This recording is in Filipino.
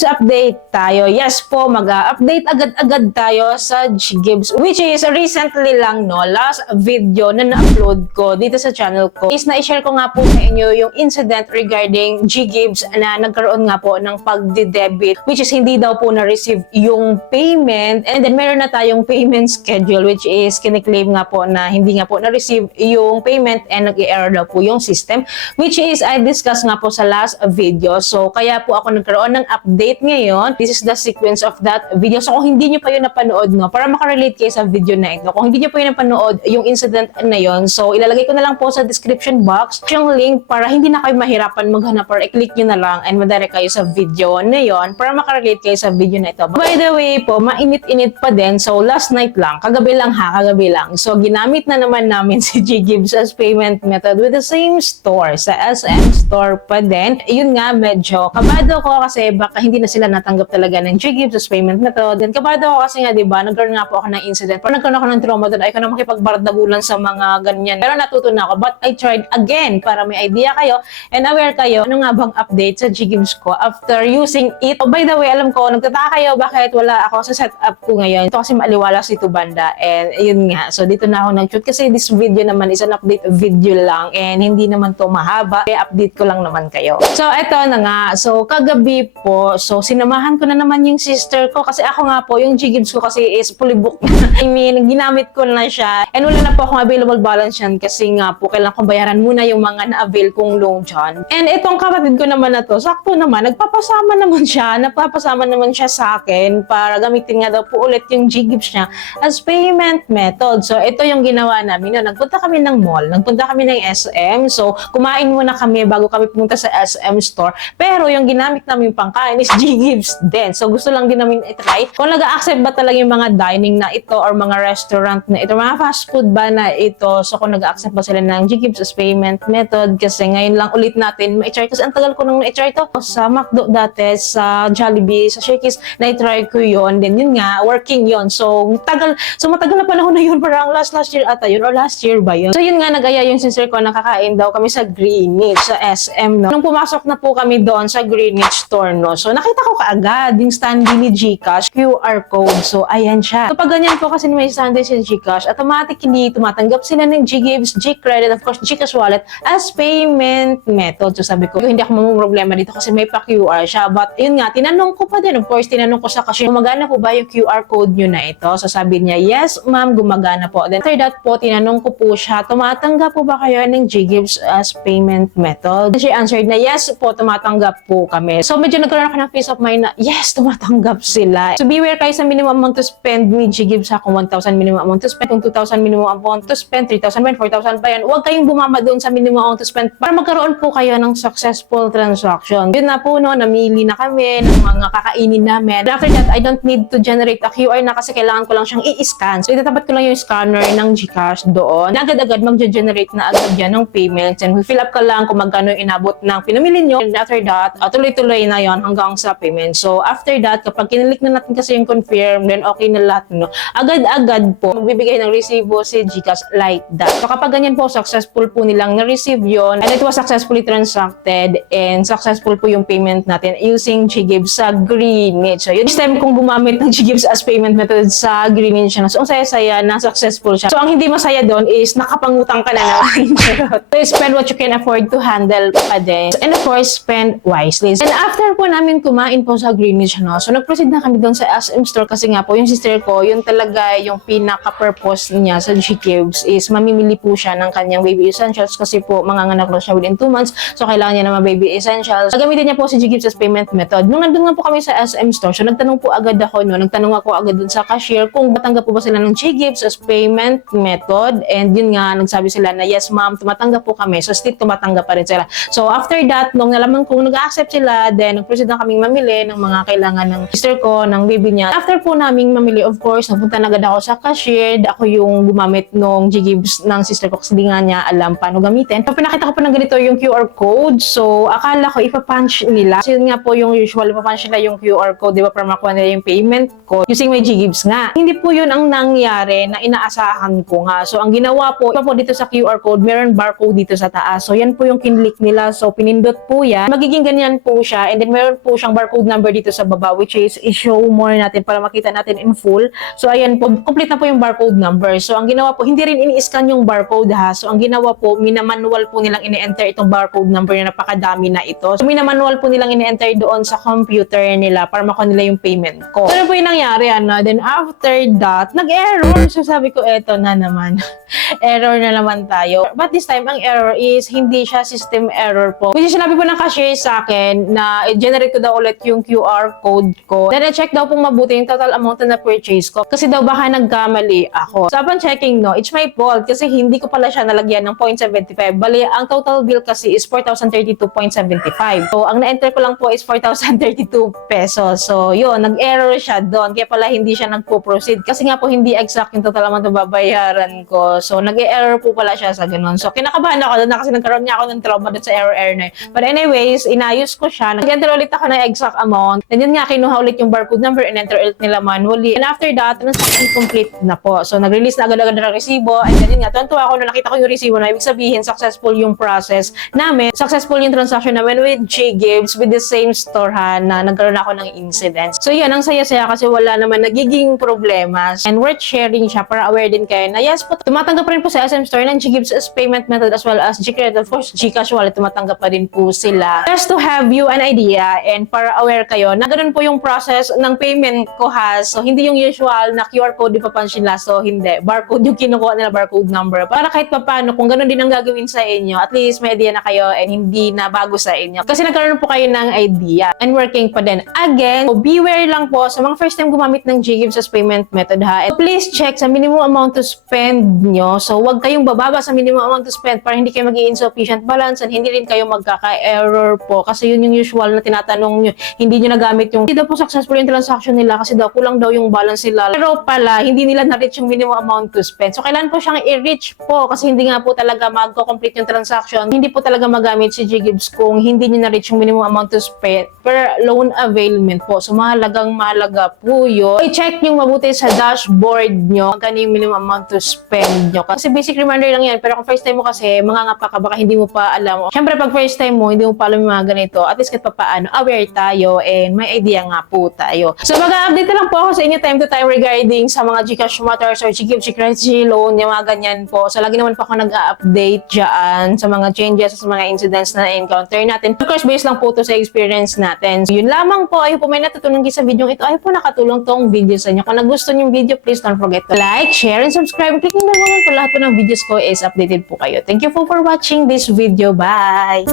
G-Gibbs update tayo. Yes po, mag-update agad-agad tayo sa G-Gibbs, which is recently lang, no, last video na na-upload ko dito sa channel ko is na-share ko nga po sa inyo yung incident regarding G-Gibbs na nagkaroon nga po ng pagdi-debit, which is hindi daw po na-receive yung payment, and then meron na tayong payment schedule, which is kiniklaim nga po na hindi nga po na-receive yung payment and nag-error daw po yung system, which is I discussed nga po sa last video. So kaya po ako nagkaroon ng update ngayon. This is the sequence of that video. So kung hindi nyo pa yun napanood, no, para makarelate kayo sa video na ito, kung hindi nyo pa yun napanood yung incident na yun, so ilalagay ko na lang po sa description box yung link para hindi na kayo mahirapan maghanap, or i-click nyo na lang and madirect kayo sa video na yun para makarelate kayo sa video na ito. By the way po, mainit-init pa din. So last night lang, kagabi lang ha, kagabi lang. So ginamit na naman namin si G-Gibbs as payment method with the same store, sa SM store pa din. Yun nga, medyo kabado ko kasi baka hindi na sila natanggap talaga ng G-Gibbs as payment method. Then kabado ko kasi nga, diba, nagkaroon nga po ako ng incident. Parang nagkaroon ako ng trauma doon. Ay ko na makipagbardagulan sa mga ganyan. Pero natuto na ako. But I tried again para may idea kayo and aware kayo ano nga bang update sa G-Gibbs ko after using it. Oh, by the way, alam ko, nagtataka kayo bakit wala ako sa setup ko ngayon. Ito kasi maaliwalas ito banda. And yun nga. So dito na ako nag-shoot kasi this video naman is an update video lang and hindi naman to mahaba. Kaya update ko lang naman kayo. So eto na nga. So kagabi po, so sinamahan ko na naman yung sister ko kasi ako nga po, yung G-Gibbs ko kasi is fully booked. I mean, ginamit ko na siya. And wala na po akong available balance yan kasi nga po, kailangan kong bayaran muna yung mga na-avail kong loan dyan. And itong kapatid ko naman na to, sakto naman, nagpapasama naman siya sa akin para gamitin nga daw po ulit yung G-Gibbs niya as payment method. So ito yung ginawa namin. No, nagpunta kami ng mall, nagpunta kami ng SM. So kumain muna kami bago kami pumunta sa SM store. Pero yung ginamit namin pangkain is G-Gibbs din. So gusto lang din namin i-try kung nag-accept ba talaga yung mga dining na ito or mga restaurant na ito, mga fast food ba na ito. So kung nag-accept ba sila ng G-Gibbs as payment method, kasi ngayon lang ulit natin ma-try. Kasi ang tagal ko nang na-try to. Sa McDo dati, sa Jollibee, sa Shakey's, na-try ko yun. Then yun nga, working yun. So matagal na panahon na yun. Parang last year ata yun, or last year ba yun. So yun nga, nag-aya yung sister ko, nakakain daw kami sa Greenwich, sa SM, no. Nung pumasok na po kami doon sa Greenwich store, no, so nakita ko kaagad yung standee ni GCash, QR code. So ayan siya. So pag ganyan po kasi may standee si GCash, automatically tumatanggap sila ng G-Gibbs, G-Credit, of course, GCash wallet as payment method. So sabi ko, hindi ako mamumroblema dito kasi may pa-QR siya. But yun nga, tinanong ko pa din. Of course, tinanong ko sa cashier, gumagana po ba yung QR code nyo na ito? So sabi niya, yes ma'am, gumagana po. Then after that po, tinanong ko po siya, tumatanggap po ba kayo ng G-Gibbs as payment method? She answered na yes po, tumatanggap po kami. So medyo nagkaroon ako ng peace of mind na yes, tumatanggap sila. So beware kayo sa minimum amount to spend ni G-Gibbs ha. Kung 1,000 minimum amount to spend, kung 2,000 minimum amount to spend, 3,000 ba, 4,000 pa yan. Huwag kayong bumama doon sa minimum amount to spend para magkaroon po kayo ng successful transaction. Yun na po, no, namili na kami ng mga kakainin namin. After that, I don't need to generate a QR na kasi kailangan ko lang siyang i-scan. So itatapat ko lang yung scanner ng GCash doon. Agad-agad mag-generate na agad yan ng payments. And fill up ka lang kung magkano yung inabot ng pinamili nyo. And after that, tuloy-tuloy na yon hanggang sa payment. So after that, kapag kinilik na natin kasi yung confirm, then okay na lahat, no, agad-agad po magbibigay ng resibo si GCash like that. So kapag ganyan po, successful po nilang na-receive yon, and it was successfully transacted and successful po yung payment natin using G-Gibbs sa Greenwich. So yun, this time kung gumamit ng G-Gibbs as payment method sa Greenwich na, so ang saya-saya na successful siya. So ang hindi masaya doon is nakapangutang ka na naman. So spend what you can afford to handle pa din. And of course, spend wisely. And after po namin kumain po sa Greenwich, no, so nag-proceed na kami doon sa SM store kasi nga po yung sister ko, yun talaga yung pinaka-purpose niya sa G-Gibbs is mamimili po siya ng kanyang baby essentials kasi po manganganak na siya within 2 months. So kailangan niya ng mga baby essentials. Gagamitin niya po si G-Gibbs as payment method. Nung nandun nga po kami sa SM store, so nagtanong po agad ako, no, nagtanong ako agad dun sa cashier kung matanggap po ba sila ng G-Gibbs as payment method. And yun nga, nagsabi sila na yes ma'am, tumatanggap po kami. So still tumatanggap pa rin sila. So after that, nung nalaman kong nag-accept sila, then nag-proceed na kaming mamili ng mga kailangan ng sister ko, ng baby niya. After po naming mamili, of course, napunta na agad ako sa cashier. Ako yung gumamit nung G-Gibbs ng sister ko kasi di nga niya alam paano gamitin. So pinakita ko pa ng ganito yung QR code. So akala ko ipapunch nila. So yun nga po yung usual, ipapunch nila yung QR code, di ba, para makuha nila yung payment code using my G-Gibbs nga. Hindi po yun ang nangyari na inaasahan ko nga. So ang ginawa po, iba po dito sa QR code, meron barcode dito sa taas. So yan po yung kinlik nila. So pinindot po yan. Magiging ganyan po siya. And then meron po siyang siyang barcode number dito sa baba, which is i-show more natin para makita natin in full. So ayan po, complete na po yung barcode number. So ang ginawa po, hindi rin ini-scan yung barcode ha. So ang ginawa po, minamanual po nilang ini-enter itong barcode number na napakadami na ito. So minamanual po nilang ini-enter doon sa computer nila para makuha nila yung payment ko. So ano po yung nangyari, ano? Then after that, nag-error. So sabi ko, eto na naman. Error na naman tayo. But this time, ang error is hindi siya system error po. Which is sinabi po ng cashier sa akin na i-generate ko daw ulit yung QR code ko. Then I-check daw pong mabuti yung total amount na purchase ko. Kasi daw baka nagkamali ako. So upon checking, no, it's my fault kasi hindi ko pala siya nalagyan ng 0.75. Bali, ang total bill kasi is 4,032.75. So ang na-enter ko lang po is 4,032 pesos. So yun, nag-error siya doon. Kaya pala hindi siya nagpo-proceed. Kasi nga po hindi exact yung total amount na babayaran ko. So nag-error po pala siya sa ganun. So kinakabahan ako doon na kasi nagkaroon niya ako ng trauma doon sa error na yun. But anyways, inayos ko siya. Nag-enter ulit ako ng exact amount. And yun nga, kinuha ulit yung barcode number and enter ulit nila manually. And after that, transaction complete na po. So nag-release na agad-agad ng resibo. And then yun nga, tuwan-tuwa ako na nakita ko yung resibo na ibig sabihin, successful yung process namin. Successful yung transaction namin with G-Gives with the same store ha, na nagkaroon ako ng incidents. So yun, ang saya-saya kasi wala naman nagiging problema. And worth sharing siya para aware din kayo na yes po, tumatanggap pa rin po sa SM Store ng G-Gives as payment method as well as G-Credit. Of course, Gcash wallet, tumatanggap pa rin po sila. Just to have you an idea and para aware kayo na ganun po yung process ng payment ko ha. So hindi yung usual na QR code di papunch nila. So hindi. Barcode yung kinukuha nila, barcode number. Para kahit paano, kung ganun din ang gagawin sa inyo, at least may idea na kayo and hindi na bago sa inyo. Kasi nagkaroon po kayo ng idea and working pa din. Again, so beware lang po sa mga first time gumamit ng G-Gives as payment method ha. And please check sa minimum amount to spend nyo. So wag kayong bababa sa minimum amount to spend para hindi kayo mag-i-insufficient balance and hindi rin kayo magkaka-error po. Kasi yun yung usual na tinatanong nyo. Hindi nyo nagamit yung, hindi daw po successful yung transaction nila kasi daw kulang daw yung balance nila. Pero pala, hindi nila na-reach yung minimum amount to spend. So kailan po siyang i-reach po kasi hindi nga po talaga magko-complete yung transaction. Hindi po talaga magamit si G-Gives kung hindi nyo na-reach yung minimum amount to spend per loan availment po. So mahalaga po yun. I-check nyo mabuti sa dashboard nyo magkano yung minimum amount to spend nyo. Kasi basic reminder lang yan. Pero kung first time mo kasi, mga ngapa ka, baka hindi mo pa alam. Siyempre, pag first time mo, hindi mo pa alam yung mga ganito. At least kahit pa paano, aware tayo and may idea nga po tayo. So, mag-update na lang po ako sa inyo time to time regarding sa mga Gcash matters or G-Gives, G-Credit, G-Loan, yung mga ganyan po. So, lagi naman po ako nag-update dyan sa mga changes, sa mga incidents na encounter natin. Of course, based lang po to sa experience natin. So, yun lamang po. Ayaw po may natutunan sa video ito. Ayaw po nakatulong tong video sa inyo. Kung nagustuhan yung video, please don't forget to like, share, and subscribe. Click the bell button para lahat po ng videos ko is updated po kayo. Thank you po for watching this video. Bye!